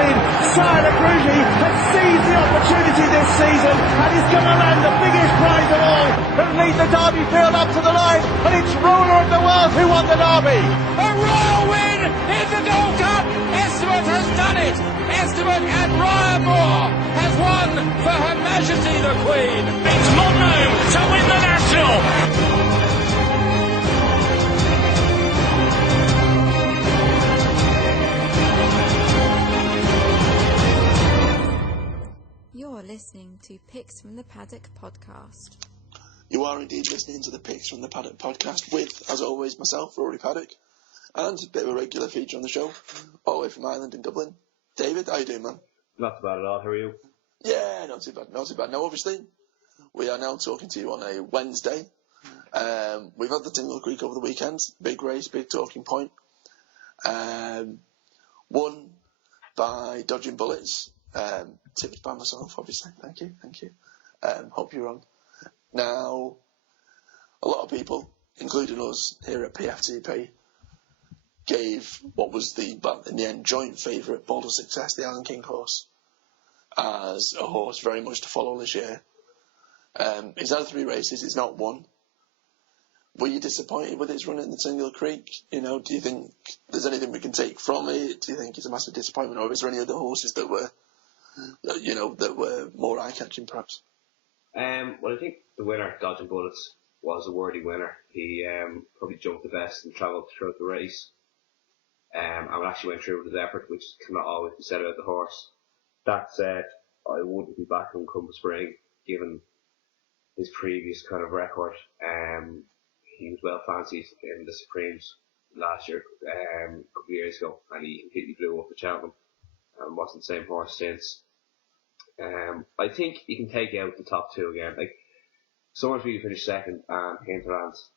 in. Tyler Crugy has seized the opportunity this season and he's going to land the biggest prize of all and lead the Derby field up to the line, and it's Ruler of the World who won the Derby. A royal win in the Gold Cup. Esteban has done it. Esteban and Ryan Moore has won for Her Majesty the Queen. It's Monro to win the National. You're listening to Picks from the Paddock podcast. You are indeed listening to the Picks from the Paddock podcast with, as always, myself, Rory Paddock, and a bit of a regular feature on the show, all the way from Ireland in Dublin. David, how you doing, man? Not too bad at all. How are you? Yeah, not too bad, not too bad. Now, obviously, we are now talking to you on a Wednesday. We've had the Tingle Creek over the weekend. Big race, big talking point. Won by dodging bullets. Tipped by myself, obviously. Thank you. Hope you're wrong. Now, a lot of people, including us here at PFTP, gave what was in the end, joint favourite, Bold of Success, the Island King horse, as a horse very much to follow this year. It's had 3 races, it's not won. Were you disappointed with its run in the Tingle Creek? You know, do you think there's anything we can take from it? Do you think it's a massive disappointment, or is there any other horses that were more eye-catching, perhaps? Well, I think the winner, Dodging Bullets, was a worthy winner. He probably jumped the best and travelled throughout the race. And actually went through with his effort, which cannot always be said about the horse. That said, I wouldn't be back on come spring, given his previous kind of record. He was well fancied in the Supremes last year, a couple of years ago, and he completely blew up at Cheltenham and wasn't the same horse since. I think you can take out the top 2 again. Like, Summersby finished second and Hinterlands.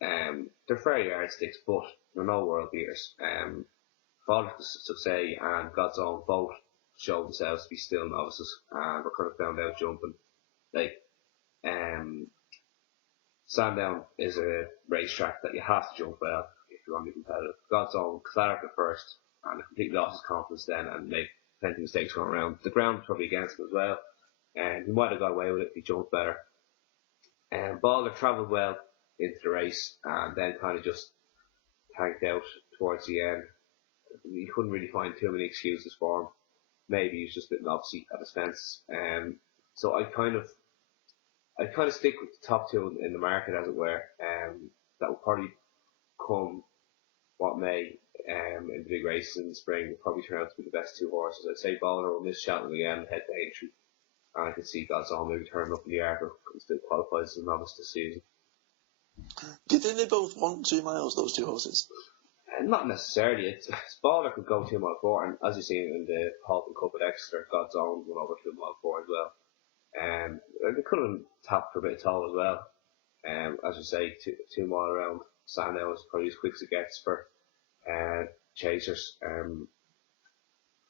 They're fair yardsticks, but they're no world beaters. Fall of Success and God's Own both show themselves to be still novices, and we're kind of found out jumping. Like, Sandown is a racetrack that you have to jump well if you want to be competitive. God's Own, Clark at first, and completely lost his confidence then and made plenty of mistakes going around. The ground was probably against him as well, and he might have got away with it if he jumped better. Balder travelled well into the race and then kind of just tanked out towards the end. You couldn't really find too many excuses for him. Maybe he was just a bit obviously at his fence. So I kind of stick with the top 2 in the market, as it were. That will probably come what may in the big races in the spring. Will probably turn out to be the best 2 horses. I'd say Balder will miss Cheltenham again, head to Aintrees. And I could see God's Own maybe turning up in the Arthur because they qualifies as a novice this season. Do you think they both want 2 miles, those 2 horses? Not necessarily. Balder could go 2 mile 4, and as you see in the Halton Cup at Exeter, God's Own went over 2 mile 4 as well. They could have tapped for a bit of tall as well. As you say, 2 mile around Sandown is probably as quick as it gets for chasers.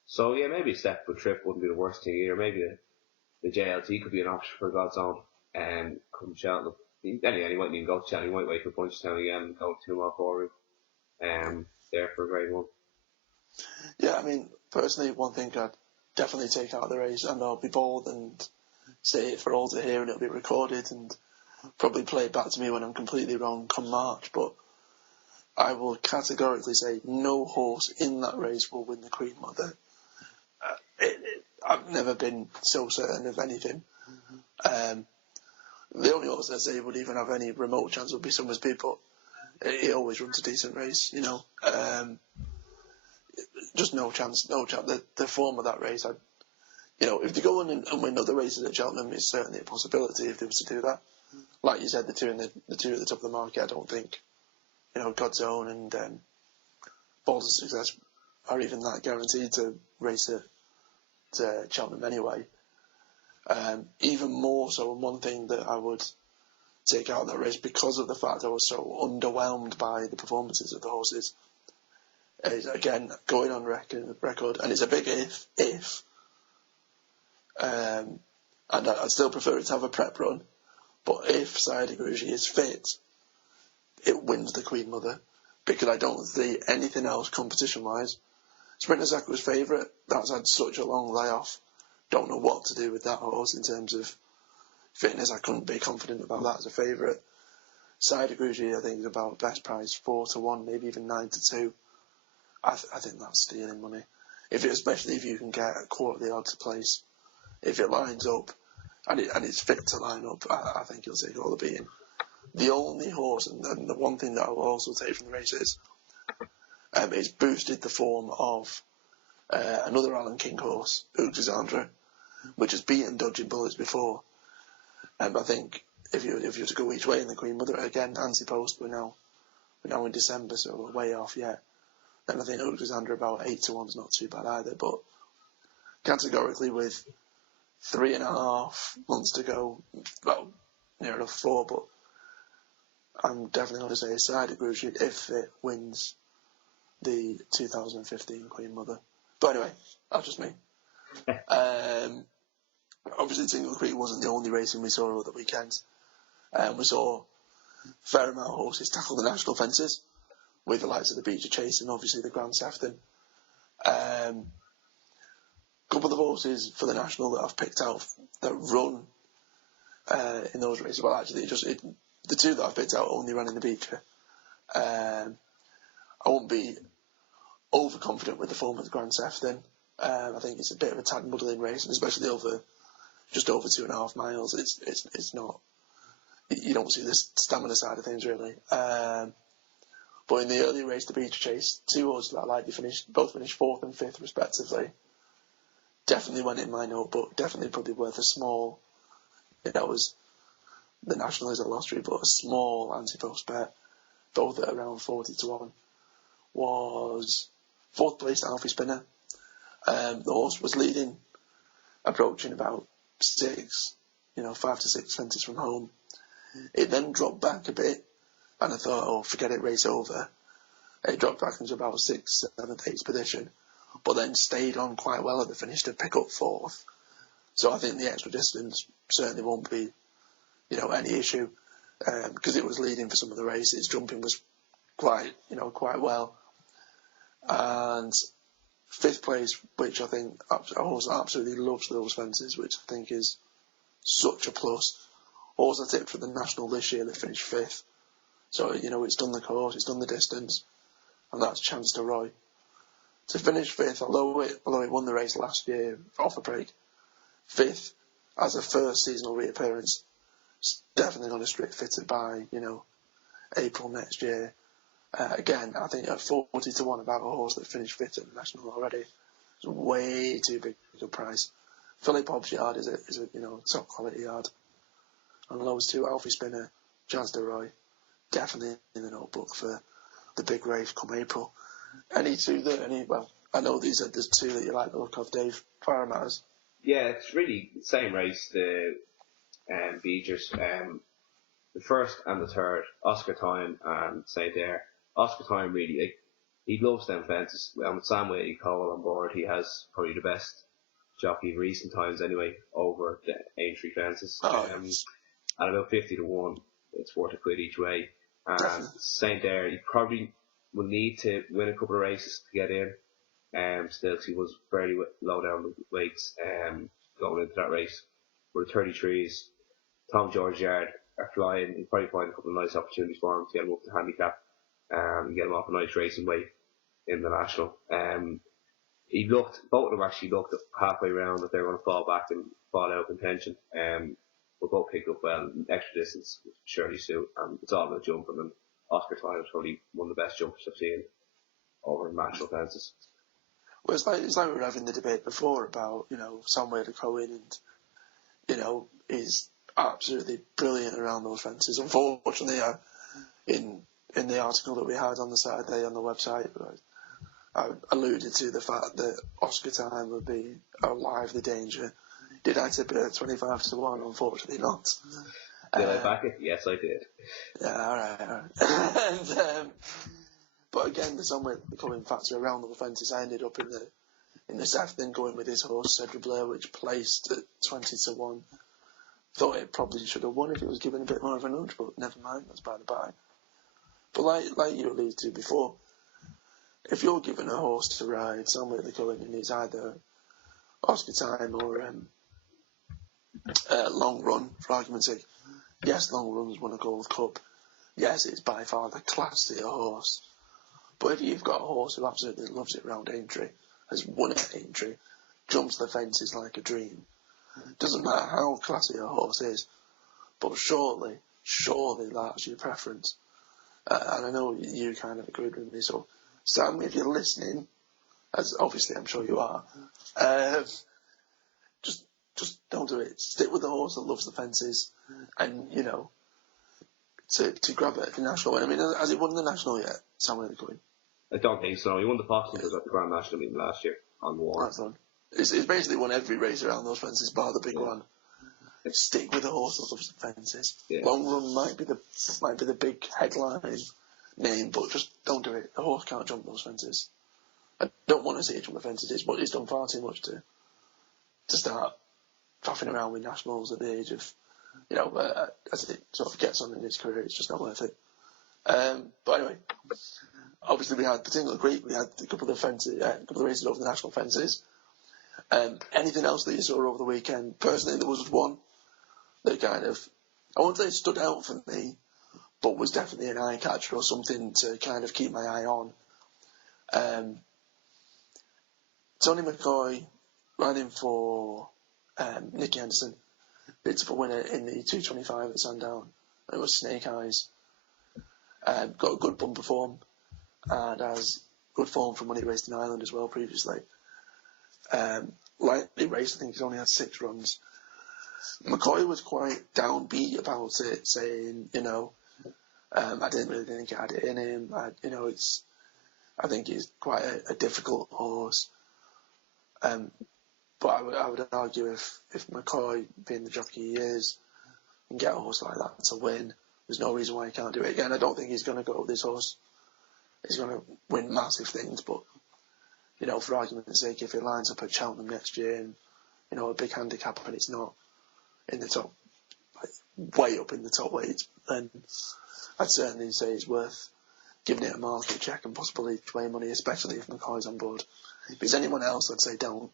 So yeah, maybe a step per trip wouldn't be the worst thing either. Maybe the JLT could be an option for God's Own. Come Cheltenham. Anyway, he mightn't even go to Cheltenham. He might wait for Punchestown again and go 2 mile 4 route. There for grade 1. Yeah, I mean, personally, one thing I'd definitely take out of the race, and I'll be bold and say it for all to hear, and it'll be recorded and probably play it back to me when I'm completely wrong come March, but I will categorically say no horse in that race will win the Queen Mother. I've never been so certain of anything. The only horse I say would even have any remote chance would be Summersby, but he always runs a decent race, you know. Just no chance. The form of that race, if they go on and win other races at Cheltenham, it's certainly a possibility if they were to do that. Like you said, the two at the top of the market, I don't think, God's Own and Bold of Success are even that guaranteed to race at Cheltenham anyway. Even more so, and one thing that I would take out of that race, because of the fact I was so underwhelmed by the performances of the horses, is again going on record, and it's a big if. And I'd still prefer it to have a prep run, but if Sire de Grugy is fit, it wins the Queen Mother, because I don't see anything else competition-wise Sprinter Zaka's favourite. That's had such a long layoff. Don't know what to do with that horse in terms of fitness. I couldn't be confident about that as a favourite. Side of Grugy, I think, is about best price 4-1, maybe even 9-2. I think that's stealing money. Especially if you can get a quarter of the odds place. If it lines up and it's fit to line up, I think you'll take all the beating. The only horse, and the one thing that I will also take from the race is it's boosted the form of another Alan King horse, Alexandra, which has beaten Dodging Bullets before. I think if you were to go each way in the Queen Mother, again, anti-post, we're now in December, so we're way off yet. Then I think Alexandra about 8-1 is not too bad either, but categorically with 3.5 months to go, well, near enough 4, but I'm definitely going to say Side of Grugy if it wins the 2015 Queen Mother. But anyway, that's just me. Obviously, Tingle Creek wasn't the only racing we saw over the weekend. We saw a fair amount of horses tackle the national fences with the likes of the Beecher Chase and obviously the Grand Sefton. A couple of horses for the national that I've picked out that run in those races. Well, actually, the two that I've picked out only ran in the Beecher. I won't be overconfident with the form of the Grand Sefton. I think it's a bit of a tad muddling race, and especially just over 2.5 miles. It's not. You don't see the stamina side of things really. But in the early race, the Beecher Chase, two horses that I like, both finished 4th and 5th respectively. Definitely went in my notebook. Definitely probably worth a small. That was the national is a lottery, but a small anti-post bet, both at around 40-1. Was 4th place Alfie Spinner. The horse was leading, approaching about 5 to 6 fences from home. It then dropped back a bit, and I thought, oh, forget it, race over. It dropped back into about 6th, 7th, 8th position, but then stayed on quite well at the finish to pick up 4th. So I think the extra distance certainly won't be, any issue, because it was leading for some of the races. Jumping was quite well. And 5th place, which I think horse absolutely loves those fences, which I think is such a plus. Horse I tipped for the national this year that finished 5th. So, it's done the course, it's done the distance, and that's Chance to Roy. To finish 5th, although it won the race last year off a break, 5th as a first seasonal reappearance, it's definitely going to strip fitted by, April next year. Again, I think at 40-1 about a horse that finished 5th at the national already, it's way too big a price. Philip Hobbs' yard is a top quality yard. And those two, Alfie Spinner, Chance to Roy, definitely in the notebook for the big race come April. I know there's two that you like the look of, Dave. Fire matters. Yeah, it's really the same race, the Beegers. The first and the third, Oscar Time and St. Eyre. Oscar Time really, he loves them fences. With Sam Whitley Cole on board, he has probably the best jockey in recent times anyway over the Aintree fences. At about 50-1, it's worth a quid each way. And St. Eyre, he probably will need to win a couple of races to get in. Still, he was fairly low down the weights going into that race. With the 33s, Tom George's yard are flying. He'll probably find a couple of nice opportunities for him to get him up to handicap and get him off a nice racing weight in the national. Both of them actually looked halfway round that they were going to fall back and fall out of contention. But both picked up well. Extra distance would surely suit. It's all about jumping, and Oscar Time is probably one of the best jumpers I've seen over national fences. Well, it's like we were having the debate before about, somewhere to go in and, he's absolutely brilliant around those fences. Unfortunately, in the article that we had on the Saturday on the website, I alluded to the fact that Oscar Time would be a lively danger. Did I tip it at 25-1? Unfortunately not. Did I back it? Yes, I did. Yeah, alright. But again, there's somewhere becoming factor around the fences. I ended up in the Sefton going with his horse, Cedric Blair, which placed at 20-1. Thought it probably should have won if it was given a bit more of a nudge, but never mind, that's by the by. But like you alluded to before, if you're given a horse to ride somewhere they're going and it's either Oscar time or long run, for argument's sake. Yes, long run's won a Gold Cup. Yes, it's by far the classier horse. But if you've got a horse who absolutely loves it round Aintree, has won at Aintree, jumps the fences like a dream, doesn't matter how classy a horse is, but surely that's your preference. And I know you kind of agreed with me, so Sam, if you're listening, as obviously I'm sure you are, just don't do it. Stick with the horse that loves the fences, and to grab it at the national win. I mean, has he won the national yet? Samuel Quinn? I don't think so. He won the Foxtons at the Grand National meeting last year on one. That's fun. He's basically won every race around those fences, bar the big one. Stick with the horse that loves the fences. Yeah. Long Run might be the big headline name, but just don't do it. The horse can't jump those fences. I don't want to see it jump the fences, but he's done far too much to start faffing around with nationals at the age of, as it sort of gets on in his career. It's just not worth it. But anyway, obviously we had the Tingle Creek, we had a couple of races over the national fences. Anything else that you saw over the weekend? Personally, there was one that kind of, I won't say stood out for me, but was definitely an eye catcher or something to kind of keep my eye on. Tony McCoy riding for Nicky Henderson, bids for winner in the 225 at Sandown. It was Snake Eyes. Got a good bumper form and has good form from when he raced in Ireland as well previously. Lightly raced, I think he's only had 6 runs. McCoy was quite downbeat about it, saying, I didn't really think he had it in him. I think he's quite a difficult horse. But I would argue if McCoy, being the jockey he is, can get a horse like that to win, there's no reason why he can't do it again. I don't think he's going to go with this horse. He's going to win massive things, but, for argument's sake, if he lines up at Cheltenham next year and, a big handicap and it's not in the top, way up in the top weights, then I'd certainly say it's worth giving it a market check and possibly play money, especially if McCoy's on board. If it's anyone else, I'd say don't.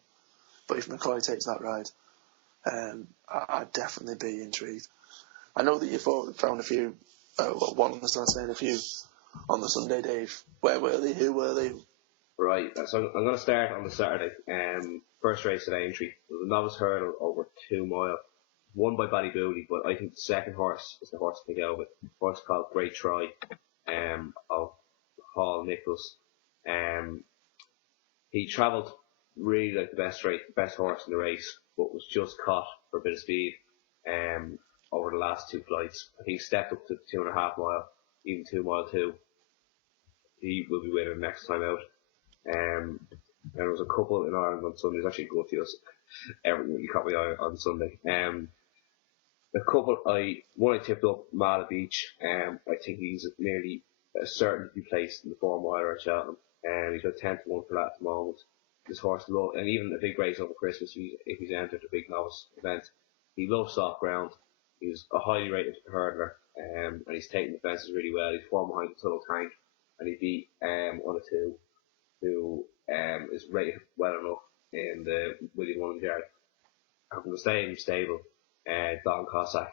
But if McCoy takes that ride, I'd definitely be intrigued. I know that you found a few, one on the Saturday and a few on the Sunday, Dave. Where were they? Who were they? Right, so I'm going to start on the Saturday. First race at Aintree. It was a novice hurdle over 2 mile. Won by Ballybooty, but I think the second horse is the horse to get over. A horse called Great Try of Paul Nichols. He travelled really like the best horse in the race, but was just caught for a bit of speed over the last 2 flights. I think he stepped up to 2.5 mile, even 2 mile 2. He will be winning next time out. And there was a couple in Ireland on Sunday. It was actually good to us. Everything you caught me on Sunday. A couple one I tipped up, Mala Beach. I think he's nearly certain to be placed in the 4 miler at Cheltenham. He's got 10 to 1 for that at the moment. This horse and even a big race over Christmas if he's entered a big novice event. He loves soft ground. He's a highly rated hurdler, and he's taking the fences really well. He's formed behind the Tunnel Tank, and he beat one or two who is rated well enough in the William Mullins yard. And from the same stable, Don Cossack,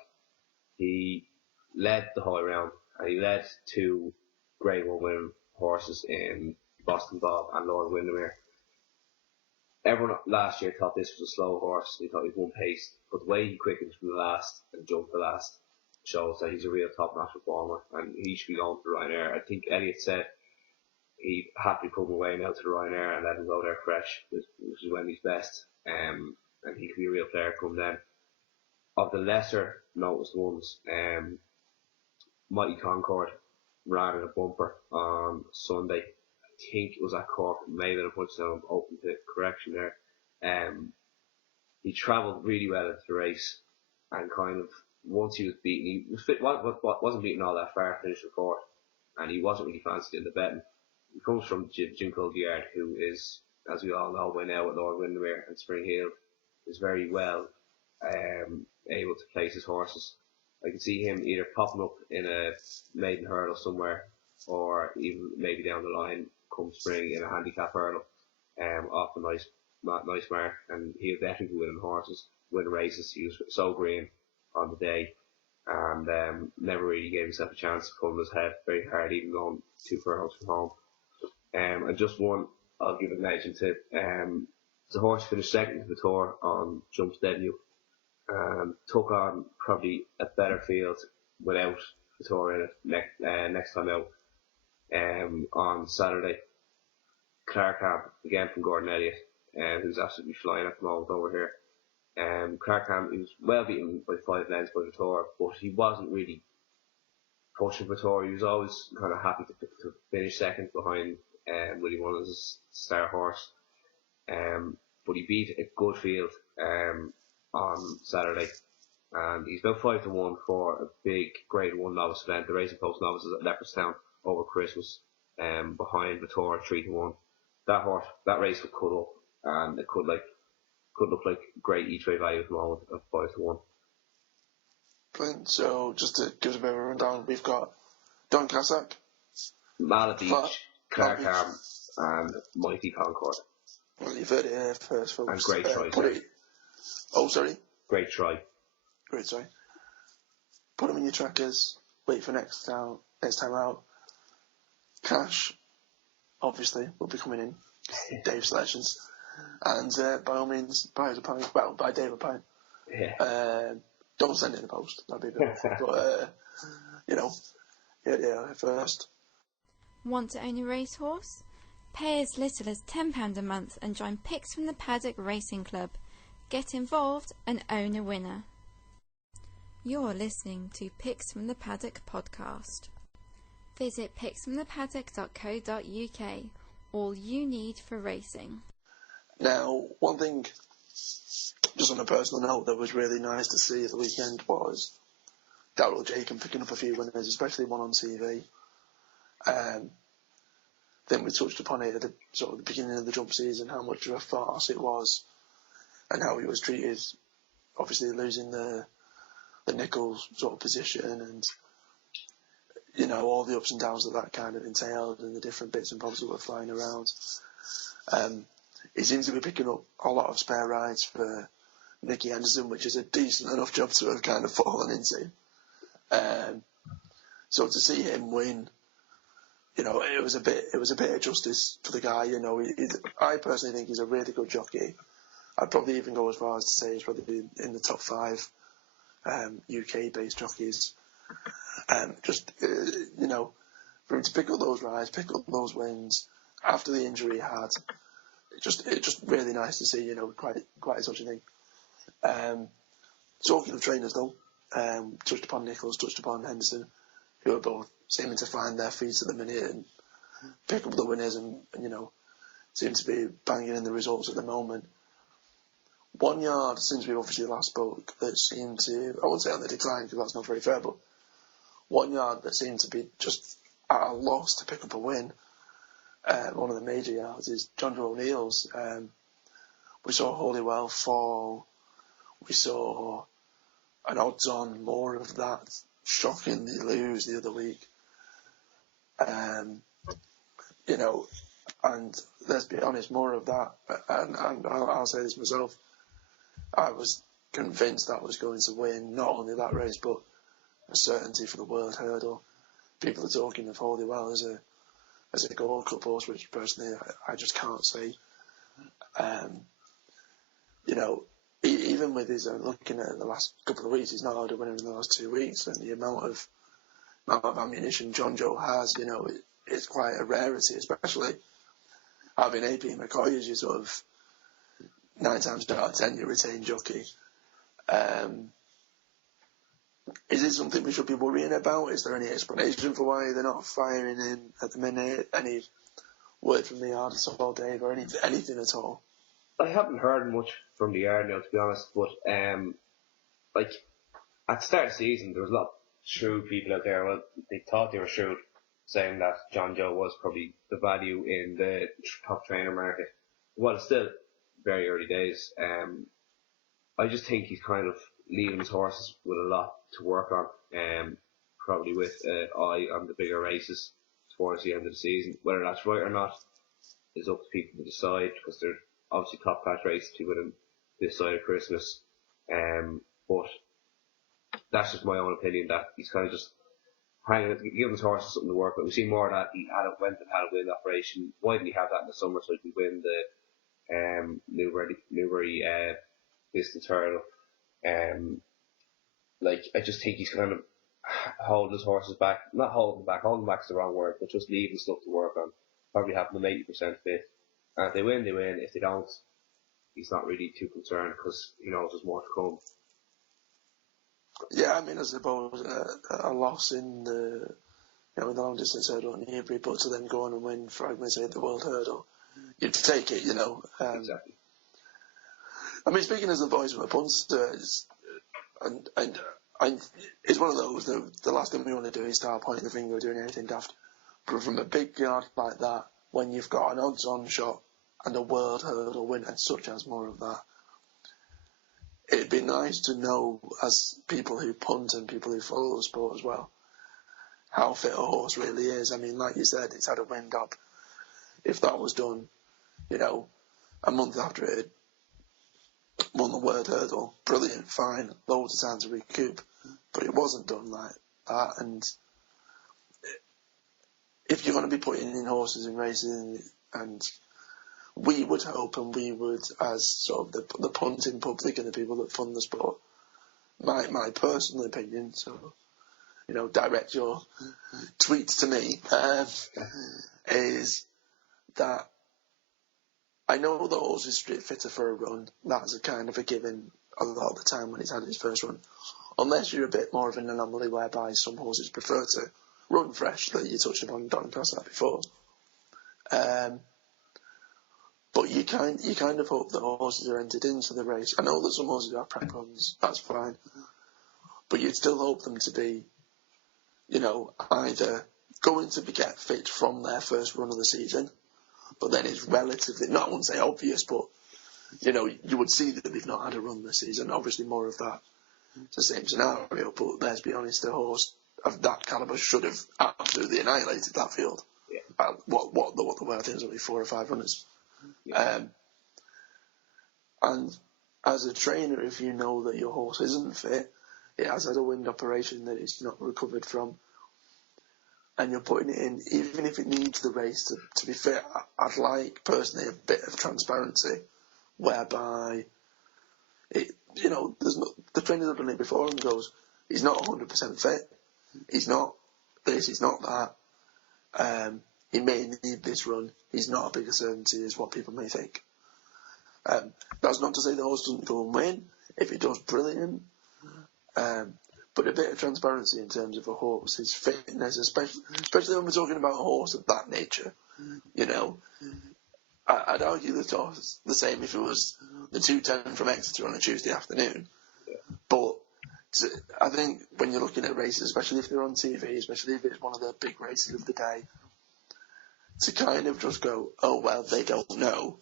he led the whole round, and he led 2 Grade 1 winning horses in Boston Bob and Lord Windermere. Everyone last year thought this was a slow horse. They thought he won pace, but the way he quickened from the last and jumped the last shows that he's a real top-notch performer, and he should be going for the Ryanair. I think Elliot said he'd happily put him away now to the Ryanair and let him go there fresh, which is when he's best, and he could be a real player come then. Of the lesser noticed ones, Mighty Concord ran in a bumper on Sunday. I think it was at Cork, maybe a touchdown, open to correction there. He travelled really well into the race, and kind of once he was beaten, he was fit, wasn't beaten all that far, finished 4th, and he wasn't really fancied in the betting. He comes from Jim Colgiard, who is, as we all know by now, at Lord Windermere and Spring Hill, is very well able to place his horses. I can see him either popping up in a maiden hurdle somewhere or even maybe down the line come spring in a handicap hurdle off a nice mark, and he'll definitely be winning races. He was so green on the day, and never really gave himself a chance to pull his head very hard, even going 2 furlongs from home. And just one, I'll give a mention to. The horse finished second to the Tour on Jump's debut, and took on probably a better field without the Tour in it next time out on Saturday. Cheltenham, again from Gordon Elliott, who's absolutely flying at the moment over here. Cheltenham, he was well beaten by 5 lengths by the Tour, but he wasn't really pushing for Tour. He was always kind of happy to finish second behind Willie Mullins' star horse. But he beat a good field on Saturday, and he's about 5-1 for a big Grade 1 novice event, the Racing Post Novices at Leopardstown over Christmas, behind Vitória 3-1. That race would cut up, and it could look like great each way value at the moment of 5-1. Brilliant. So just to give us a bit of a rundown, we've got Doncaster, Mallet Beach, Cheltenham, and Mighty Concord. Well, you've heard it here first, folks. And Great Try. Sorry? Great Try. Great Try. Put them in your trackers, wait for next time out. Cash, obviously, will be coming in. Dave's selections. And by all means, buy us a pint. Well, buy Dave a pint. Yeah. Don't send it in the post. That'd be a bit awkward. But, yeah, first. Want to own a racehorse? Pay as little as £10 a month and join Picks from the Paddock Racing Club. Get involved and own a winner. You're listening to Picks from the Paddock podcast. Visit picksfromthepaddock.co.uk. All you need for racing. Now, one thing, just on a personal note, that was really nice to see at the weekend was Darryl Jacob picking up a few winners, especially one on TV. Then we touched upon it at the beginning of the jump season, how much of a farce it was, and how he was treated. Obviously, losing the Nichols sort of position, and all the ups and downs that kind of entailed, and the different bits and bobs that were flying around. He seems to be picking up a lot of spare rides for Nicky Henderson, which is a decent enough job to have kind of fallen into. So to see him win, it was a bit of justice for the guy. I personally think he's a really good jockey. I'd probably even go as far as to say he's probably in the top 5 UK-based jockeys. For him to pick up those rides, pick up those wins after the injury he had, it's just really nice to see. Quite such a thing. Talking of trainers, though, touched upon Nichols, touched upon Henderson, who are both seeming to find their feet at the minute and pick up the winners and seem to be banging in the results at the moment. 1 yard since we obviously last spoke that seemed to, I won't say on the decline because that's not very fair, but 1 yard that seemed to be just at a loss to pick up a win. One of the major yards is Jonjo O'Neill's. We saw Holywell fall. We saw an odds-on more of that shockingly lose the other week. And let's be honest, more of that, and I'll say this myself, I was convinced that was going to win not only that race but a certainty for the World Hurdle. People are talking of Holywell as a Gold Cup horse, which personally I just can't see. Even with his looking at the last couple of weeks, he's not had a winner in the last 2 weeks, and the amount of ammunition Jonjo has, it's quite a rarity, especially having AP McCoy as your sort of 9 times out of 10 your retained jockey. Is it something we should be worrying about? Is there any explanation for why they're not firing in at the minute? Any word from the yard at all, Dave, or anything at all? I haven't heard much from the yard now, to be honest, but at the start of the season, there was a lot of shrewd people out there. Well, they thought they were shrewd, saying that Jonjo was probably the value in the top trainer market. Well, it's still very early days. I just think he's kind of leaving his horses with a lot to work on, probably with eye on the bigger races towards the end of the season. Whether that's right or not is up to people to decide, because they're obviously top class races to win this side of Christmas. But that's just my own opinion, that he's kind of just giving his horses something to work with. We've seen more of that. He went and had a win operation. Why didn't he have that in the summer so he could win the Newbury distance hurdle? I just think he's kind of holding his horses back. Not holding back is the wrong word, but just leaving stuff to work on. Probably having them 80% fit. And if they win, they win. If they don't, he's not really too concerned, because he knows there's more to come. Yeah, I mean, I suppose a loss in the long distance hurdle in Newbury, but to then go on and win, for argument's sake, the world hurdle, you'd take it, Exactly. I mean, speaking as the voice of a punter, it's one of those that the last thing we want to do is start pointing the finger or doing anything daft. But from a big yard like that, when you've got an odds-on shot and a world hurdle winner, such as more of that, it'd be nice to know, as people who punt and people who follow the sport as well, how fit a horse really is. I mean, like you said, it's had a wind up. If that was done, a month after it had won the world hurdle, brilliant, fine, loads of time to recoup. But it wasn't done like that, and if you're going to be putting in horses in racing, and we would hope, and we would, as sort of the punting public and the people that fund the sport, my personal opinion, so, direct your tweets to me, is that I know the horse is fitter for a run. That's a kind of a given a lot of the time when he's had his first run. Unless you're a bit more of an anomaly whereby some horses prefer to run fresh, that you touched upon, Don across that before. But you kind of hope that horses are entered into the race. I know that some horses have prep runs, that's fine. But you'd still hope them to be, either going to get fit from their first run of the season, but then it's relatively, not I wouldn't say obvious, but, you would see that they've not had a run this season. Obviously more of that. It's the same scenario, but let's be honest, a horse of that calibre should have absolutely annihilated that field. Yeah. What the world is, only 4 or 5 runners. Yeah. And as a trainer, if you know that your horse isn't fit, it has had a wind operation that it's not recovered from, and you're putting it in, even if it needs the race to be fit, I'd like personally a bit of transparency, whereby the trainers have done it before and goes, he's not 100% fit, he's not this, he's not that, he may need this run, he's not a bigger certainty as what people may think. That's not to say the horse doesn't go and win. If it does, brilliant. But a bit of transparency in terms of a horse's fitness, especially when we're talking about a horse of that nature. I'd argue the horse the same if it was the 210 from Exeter on a Tuesday afternoon. But I think when you're looking at races, especially if they're on TV, especially if it's one of the big races of the day, to kind of just go, oh, well, they don't know.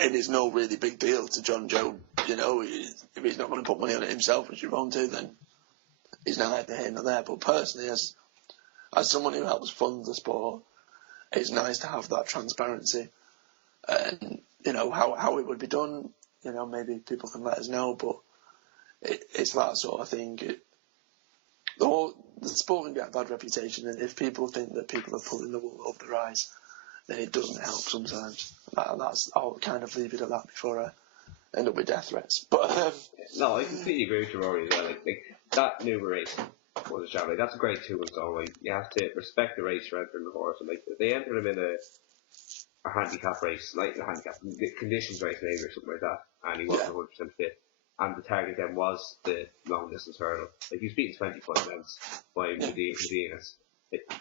And it's no really big deal to Jonjo, if he's not going to put money on it himself, which you're wrong to, then he's neither here nor there. But personally, as someone who helps fund the sport, it's nice to have that transparency. And, how it would be done, maybe people can let us know, but it's that sort of thing. The sport can get a bad reputation, and if people think that people are pulling the wool over their eyes, then it doesn't help sometimes. I'll kind of leave it at that before I end up with death threats. But no, I completely agree with you, Rory, as well. Like that Newbury race was a challenge. That's a great tool in all. You have to respect the race you're entering the horse, and if they enter him in a handicap race, like a handicap conditions race maybe or something like that, and he wasn't 100% fit, and the target then was the long distance hurdle. Like he's beaten 25 lengths by Medeiros.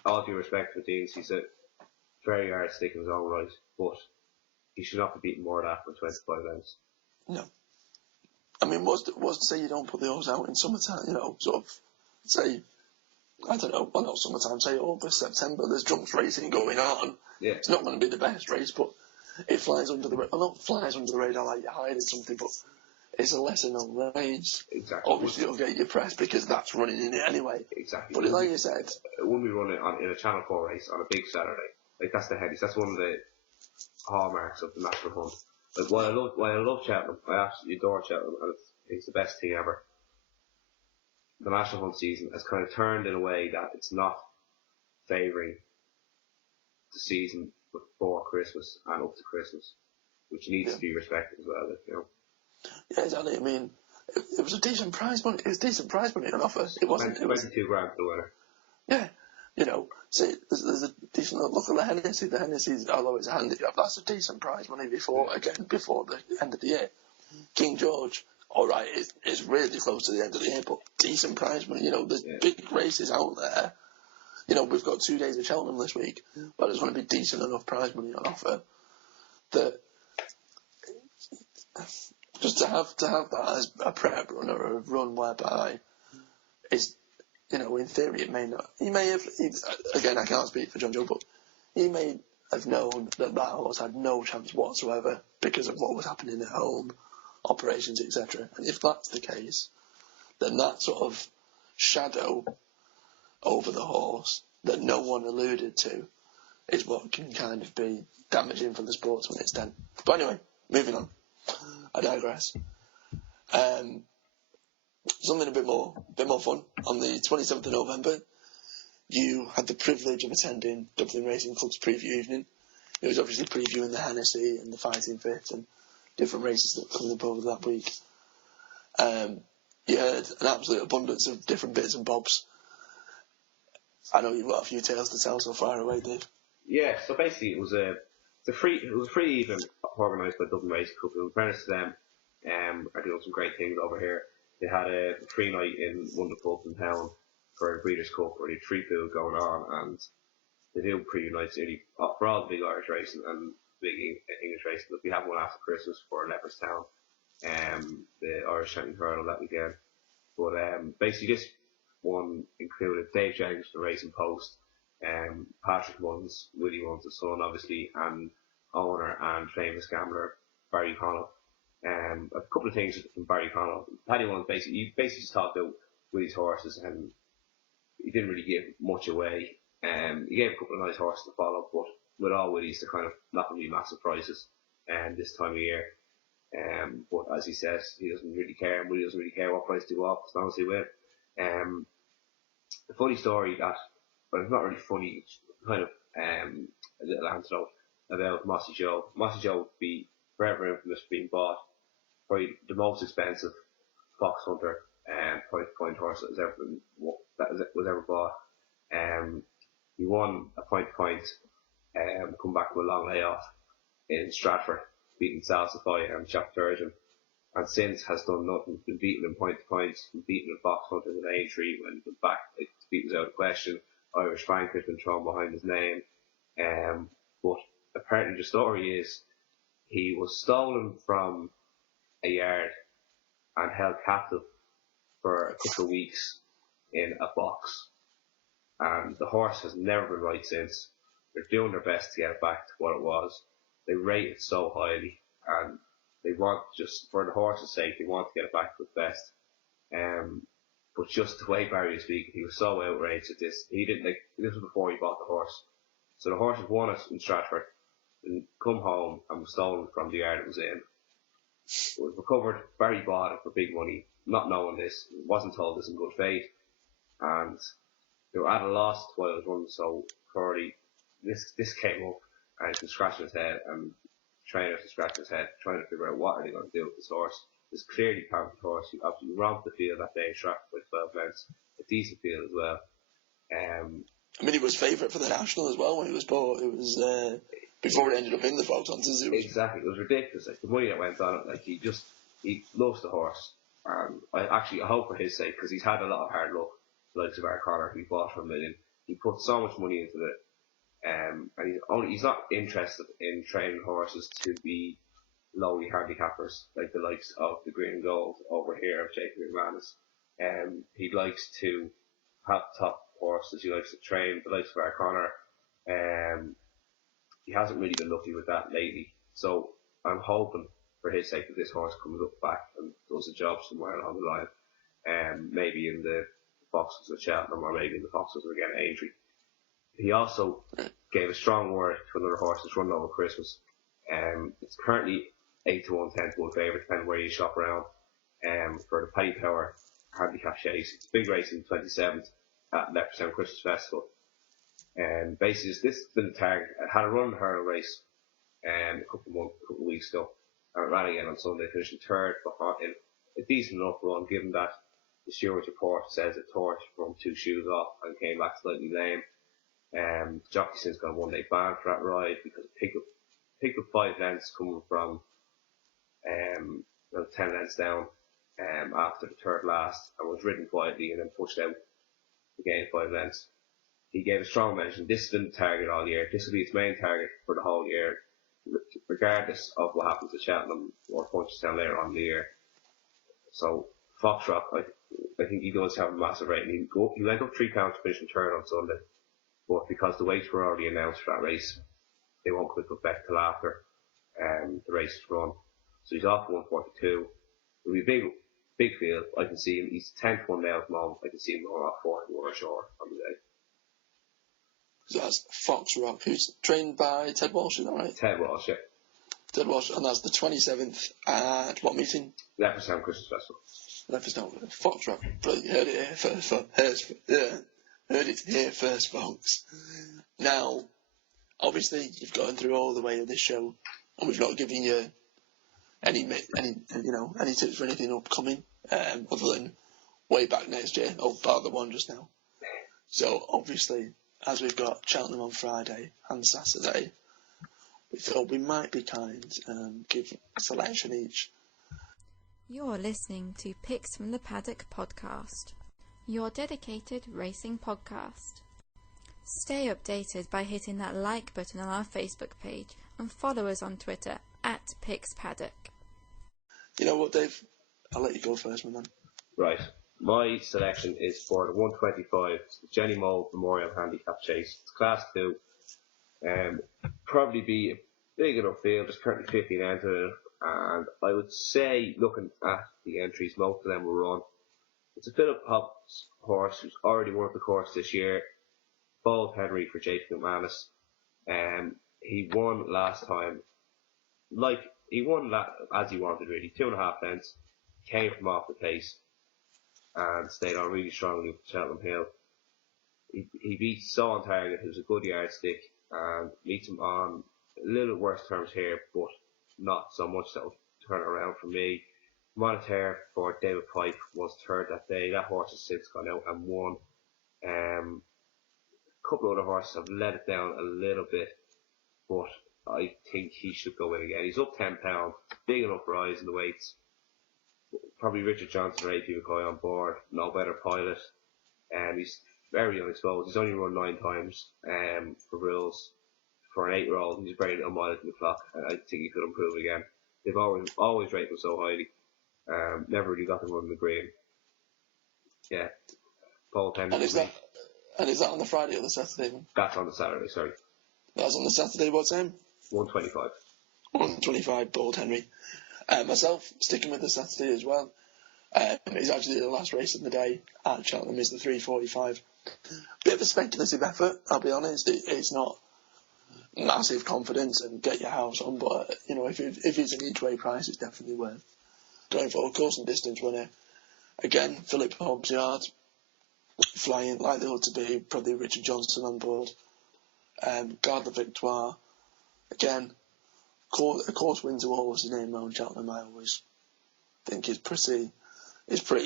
All due respect to Medeiros, he's a very hard stick in his own right, but he should not be beaten more than that for 25 lengths. No. I mean, what's to say you don't put the horse out in summertime, sort of, say, I don't know, well, not summertime, say August, September, there's jumps racing going on. Yeah. It's not going to be the best race, but it flies under the radar. Well, not flies under the radar like you're hiding something, but it's a lesser known race. Exactly. Obviously, you'll get your press because that's running in it anyway. Exactly. But like you said, when we run it in a Channel 4 race on a big Saturday, like that's the headies. That's one of the hallmarks of the national hunt. Like while I love Cheltenham, I absolutely adore Cheltenham, and it's the best thing ever. The national hunt season has kind of turned in a way that it's not favouring the season before Christmas and up to Christmas, which needs to be respected as well. You know. Yeah, exactly. I mean, it was a decent prize money. It was decent prize money on offer. It wasn't. It was 22 grand for the winner. Yeah, you know, see, there's a decent look at the Hennessy. The Hennessy's, although it's a handicap, that's a decent prize money before the end of the year. King George, all right, it's really close to the end of the year, but decent prize money. You know, there's big races out there. You know, we've got 2 days of Cheltenham this week, but there's going to be decent enough prize money on offer that just to have that as a prep run or a run whereby is, you know, in theory it may not. He may have, again, I can't speak for Jonjo, but he may have known that horse had no chance whatsoever because of what was happening at home, operations, etc. And if that's the case, then that sort of shadow over the horse that no one alluded to is what can kind of be damaging for the sport to an extent. But anyway, moving on. I digress. Something a bit more fun. On the 27th of November, you had the privilege of attending Dublin Racing Club's preview evening. It was obviously previewing the Hennessy and the Fighting Fifth and different races that were coming up over that week. You heard an absolute abundance of different bits and bobs. I know you've got a few tales to tell so far away, Dave. Yeah, so basically it was a free evening organised by Dublin Racing Club. In fairness to them, are doing some great things over here. They had a free night in one of the pubs in town for a Breeders' Cup where they had free food going on, and they do preview nights nearly for all the big Irish racing and big English racing. But we have one after Christmas for Leopardstown, the Irish Champion Hurdle that weekend. But basically this one included Dave Jennings from the Racing Post, Patrick Mullins, Willie Mullins, the son obviously, and owner and famous gambler Barry Connell. A couple of things from Barry Connell. Paddy Mullins basically just talked about Willie's horses, and he didn't really give much away. He gave a couple of nice horses to follow, but with all Willie's, they're kind of not going to be massive prices this time of year. But as he says, he doesn't really care, and Willie doesn't really care what price they go off, as long as they win. A funny story that, but it's not really funny, it's kind of a little anecdote about Mossy Joe. Mossy Joe would be forever infamous for being bought probably the most expensive fox hunter point horse that was ever bought. He won a point, come back from a long layoff in Stratford, beating Salsify and Chap Turgeon, and since has done nothing, been beaten in point, been beaten in fox hunters in Aintrees when he was back, like, defeat was out of question. Irish Banker has been thrown behind his name, but apparently the story is he was stolen from a yard and held captive for a couple of weeks in a box, and the horse has never been right since. They're doing their best to get it back to what it was. They rate it so highly, and they want, just for the horse's sake, they want to get it back to its best. But just the way Barry was speaking, he was so outraged at this. He didn't this was before he bought the horse. So the horse had won it in Stratford, and come home and was stolen from the yard it was in. It was recovered. Barry bought it for big money, not knowing this. He wasn't told this in good faith, and they were at a loss while it was running. So Cordy, this came up, and he was scratching his head, and trainers was scratching his head, trying to figure out what are they going to do with this horse. This clearly talented horse. He absolutely romped the field that day in Stratford by 12 lengths. A decent field as well. I mean, he was favourite for the National as well when he was bought. It was before it ended up in the Fox Hunters. Exactly, it was ridiculous. Like the money that went on it, like he loves the horse. I hope for his sake, because he's had a lot of hard luck. The likes of our Connor, who he bought for $1 million. He put so much money into it, and he's not interested in training horses to be lowly handicappers like the likes of the Green and Gold over here of Jacob McManus. He likes to have top horses. He likes to train the likes of our Connor. He hasn't really been lucky with that lately, so I'm hoping for his sake, if this horse comes up back and does a job somewhere along the line, maybe in the Foxes at Cheltenham or maybe in the Foxes again at Aintrees. He also gave a strong word to another horse that's running over Christmas. It's currently 8-1, 10-1 favourite, depending where you shop around, for the Paddy Power Handicap Chase. It's a big race in the 27th at Leopardstown Christmas Festival. Basically, this has been the target. I had a run in the hurdle race a couple of weeks ago, and I ran again on Sunday, finishing third in a decent enough run, given that the stewards report says that Torch run 2 shoes off and came back slightly lame. Jockey since got a 1-day ban for that ride because it picked up 5 lengths coming from 10 lengths down after the third last, and was ridden quietly and then pushed out to gain 5 lengths. He gave a strong mention. This has been the target all year. This will be its main target for the whole year, regardless of what happens at Cheltenham or Punchestown later on in the year. So Foxrock, I think he does have a massive rating. He went up 3 pounds to finish in third on Sunday, but because the weights were already announced for that race, they won't put it back till after the race is run. So he's off 142. It'll be a big field. I can see him. He's 10th one now at the moment. I can see him going off 41 or short on the day. So that's Foxrock, who's trained by Ted Walsh, is that right? Ted Walsh, yeah. Ted Walsh, and that's the 27th at what meeting? Leopardstown Christmas Festival. Leopardstown, Foxrock. But you heard it here first. Heard it here first, folks. Now, obviously, you've gotten through all the way of this show, and we've not given you any tips for anything upcoming, other than way back next year, or part the one just now. So, obviously, as we've got Cheltenham on Friday and Saturday, we thought we might be kind and give a selection each. You're listening to Picks from the Paddock podcast, your dedicated racing podcast. Stay updated by hitting that like button on our Facebook page and follow us on Twitter @PicksPaddock. You know what, Dave? I'll let you go first, my man. Right. My selection is for the 125 Jenny Moe Memorial Handicap Chase. It's Class 2. Probably be a big enough field. There's currently 15 entered, and I would say, looking at the entries, most of them will run. It's a Philip Hobbs horse who's already won the course this year. Bald Henry for Jason McManus. He won last time. He won as he wanted, really. 2.5 lengths. Came from off the pace and stayed on really strongly with Cheltenham Hill. He beats Saw on Target, who's a good yardstick, and meets him on a little worse terms here, but not so much that will turn it around for me. Monetaire for David Pipe was third that day. That horse has since gone out and won. A couple of other horses have let it down a little bit, but I think he should go in again. He's up £10, big enough rise in the weights. Probably Richard Johnson or AP McCoy on board, no better pilot, and he's very unexposed. He's only run 9 times for rules. For an 8-year-old, he's very little mileage in the clock, and I think he could improve again. They've always rated him so highly. Never really got him on the green. Yeah, Paul Henry. And is that on the Friday or the Saturday, man? That's on the Saturday, sorry. That's on the Saturday, what time? 125. 125, Bald Henry. Myself, sticking with the Saturday as well. It's actually the last race of the day at Cheltenham is the 3:45. Bit of a speculative effort, I'll be honest. It's not massive confidence and get your house on, but if it's an each way price, it's definitely worth going for. A course and distance winner. Again, Philip Hobbs yard, flying like they ought to be. Probably Richard Johnson on board. Garde la Victoire. Again, a course wins a horse name around Cheltenham. I always think is pretty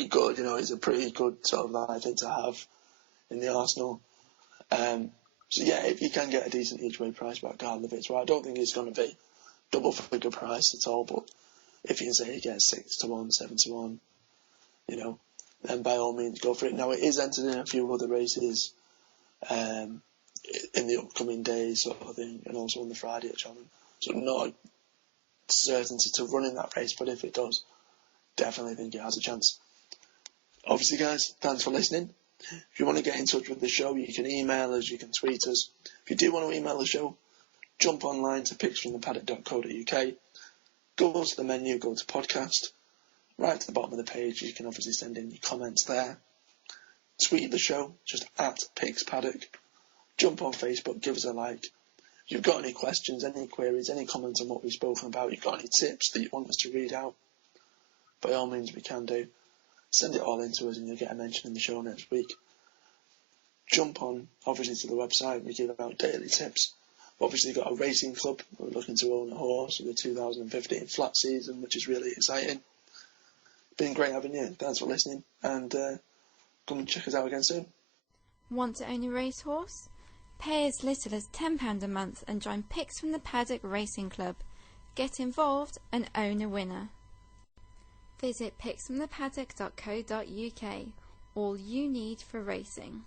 good. He's a pretty good sort of live thing to have in the arsenal. So yeah, if you can get a decent each way price back Garde la Victoire, I don't think it's going to be double figure price at all. But if you can say you get 6-1, 7-1, then by all means go for it. Now it is entered in a few other races in the upcoming days, sort of thing, and also on the Friday at Cheltenham. So not a certainty to run in that race, but if it does, definitely think it has a chance. Obviously, guys, thanks for listening. If you want to get in touch with the show, you can email us, you can tweet us. If you do want to email the show, jump online to picksfromthepaddock.co.uk. go to the menu, go to podcast. Right at the bottom of the page, you can obviously send in your comments there. Tweet the show, just at Pigs Paddock. Jump on Facebook, give us a like. If you've got any questions, any queries, any comments on what we've spoken about, you've got any tips that you want us to read out, by all means we can do. Send it all in to us and you'll get a mention in the show next week. Jump on, obviously, to the website. We give out daily tips. We've obviously got a racing club. We're looking to own a horse for the 2015 flat season, which is really exciting. Been great having you. Thanks for listening, and come and check us out again soon. Want to own a racehorse? Pay as little as £10 a month and join Picks from the Paddock Racing Club. Get involved and own a winner. Visit picksfromthepaddock.co.uk. All you need for racing.